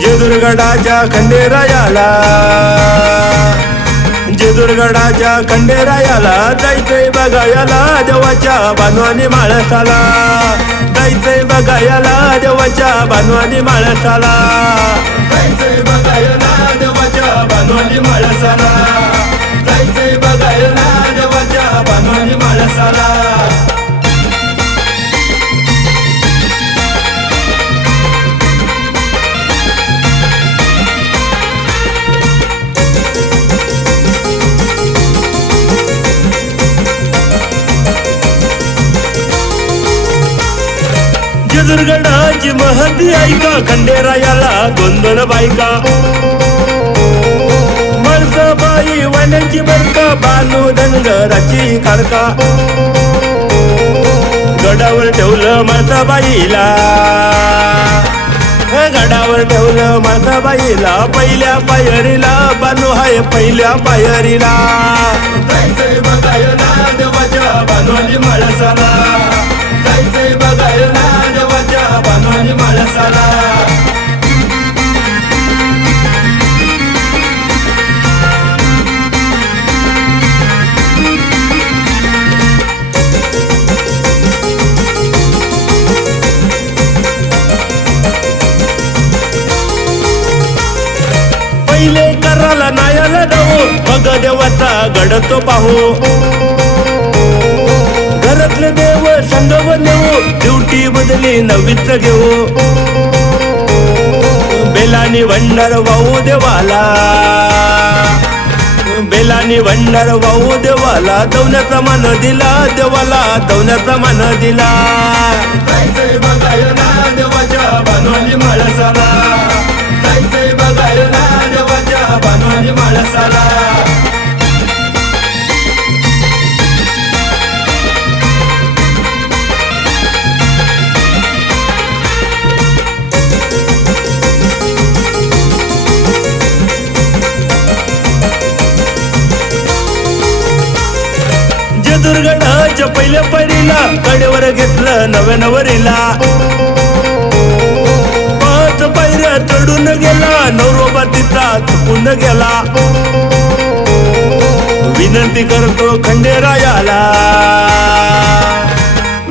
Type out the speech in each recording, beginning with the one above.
जेजुरगडाच्या खंडेरायाला जेजुरगडाच्या खंडेरायाला जायचंय बघायला देवाच्या बानवानी माळसाला जायचंय बघायला देवाच्या बानवानी माळसाला जायचंय बघायला देवाच्या बानवानी माळसाला जायचंय बघायला देवाच्या बानवानी माळसाला जेजुरगडाची महती ऐका खंडेरायाला दोन बायका मळसाबाई वाण्याची बरका बानू धनगराची काळका गडावर ठेवलं मळसाबाईला गडावर ठेवलं मळसाबाईला पहिल्या पायरीला बानू हाय पहिल्या पायरीला जायचंय बघायला देवाच्या बानवानी माळसाला जायचंय बघायला देवाच्या बानवानी माळसाला पहिले कराला नायाला जाऊ मग देवाचा गड तो पाहू घरातले देव संगव नेऊ ड्युटी बदली नवीच घेऊ बेलानी भंडार वाहू देवाला बेलानी भंडार वाहू देवाला दवण्याचा मान दिला देवाला दवण्याचा मान दिला जायचंय बघायला देवाच्या बानवानी माळसाला जायचंय बघायला देवाच्या बानवानी माळसाला जेजुरगडाच्या पहिल्या पायरीला कडेवर घेतलं नव्या नवरीला पाच पायऱ्या चढून गेला नवरोबा तिचा चुकून गेला विनंती करतो खंडेरायाला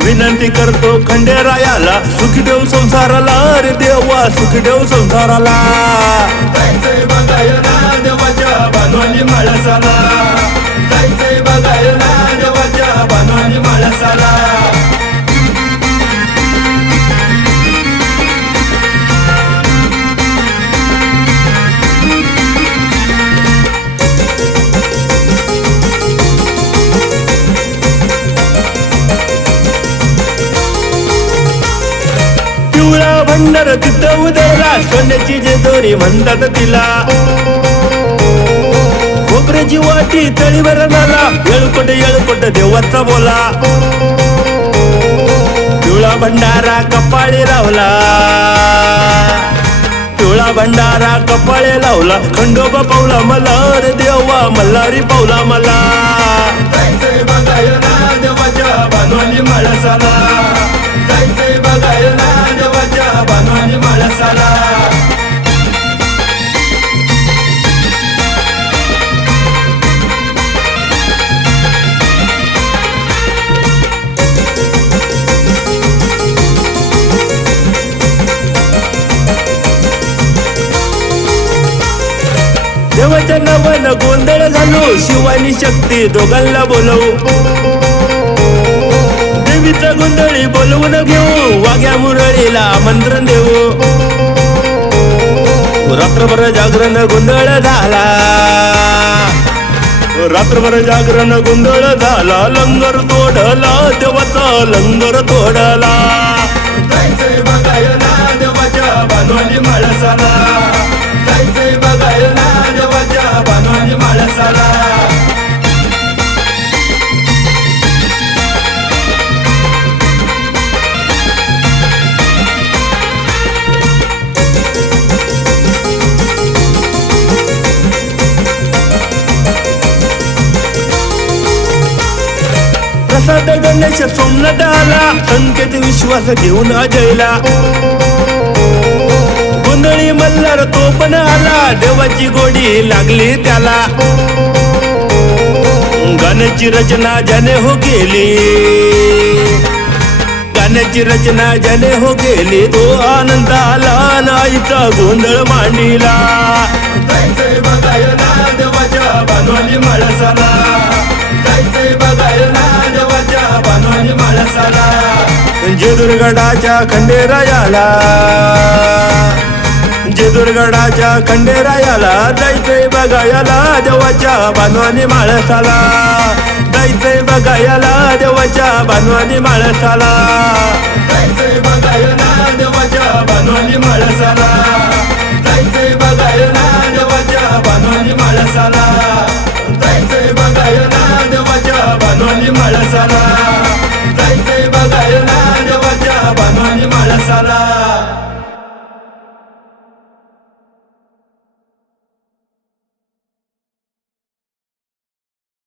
विनंती करतो खंडेरायाला सुखी देव संसाराला रे देवा सुखी देव संसाराला जायचंय बघायला देवाच्या बानवानी माळसाला जायचंय बघायला देवाच्या बानवानी माळसाला पिवळा भंडार तिथं उदयला सोन्याची जेजुरी म्हणतात तिला खोबऱ्याची वाटी तळीवर झाला येळकोट देवाचा बोला पिवळा भंडारा कपाळी लावला पिवळा भंडारा कपाळे लावला खंडोबा पावला मला रे देवा मल्हारी पावला मला जायचंय बघायला देवाच्या बानवानी माळसाला जायचंय बघायला देवाच्या बानवानी माळसाला देवाच्या नावानं गोंधळ घालू शिवानी शक्ती दोघांना बोलवू देवीचा गोंधळी बोलवून घेऊ वाघ्या मुरळीला आमंत्रण देऊ रात्रभर जागरण गोंधळ झाला रात्रभर जागरण गोंधळ झाला लंगर तोडला देवाचा लंगर तोडला जायचंय बघायला देवाच्या बानवानी माळसाला जायचंय बघायला देवाच्या बानवानी माळसाला प्रसाद गणेश सोमनाथ आला संकेत विश्वास घेऊन अजयला गोंधळी मल्हार तो पण आला, देवाची गोडी लागली त्याला. गाण्याची रचना ज्याने हो केली, गाण्याची रचना ज्याने हो केली, तो आनंद आला नाईचा गोंधळ मांडीला. जायचंय बघायला देवाच्या बांधवानी माळसाला, जायचंय बघायला देवाच्या बांधवानी माळसाला. जेदुरगडाच्या खंडेरायाला, जेदुरगडाच्या खंडेरायाला जायचंय बघायला देवाच्या बांधवानी माळसाला, जायचंय बघायला देवाच्या बांधवानी माळसाला, जायचंय बघायला देवाच्या बांधवानी माळसाला, जायचंय बघायला देवाच्या बांधवानी माळसाला, जायचंय बघायला देवाच्या बांधवानी माळसाला, जायचंय बघायला देवाच्या बांधवानी माळसाला.